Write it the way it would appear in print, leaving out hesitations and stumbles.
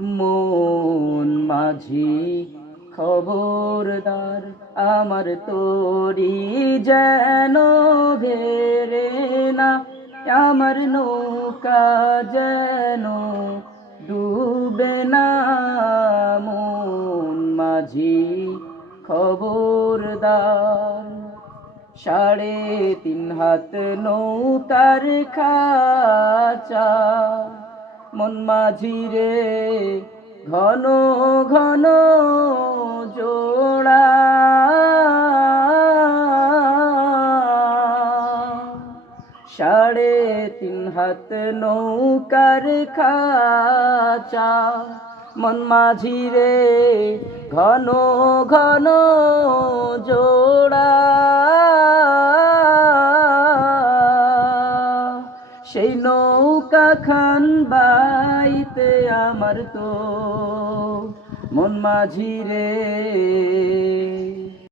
মন মাঝি খবরদার, আমার তোরি যেন ভেরে না, আমার নৌকা যেন ডুবে না। মন মাঝি খবরদার, 3.5 হাত নৌকার খাঁচা, মন মাঝি রে ঘন ঘন জোড়া। 3.5 হাত নৌকার খাঁচা, মন মাঝি রে ঘন ঘন জোড়া। সেই নৌকা খান বাইতে আমার তো মন মাঝি রে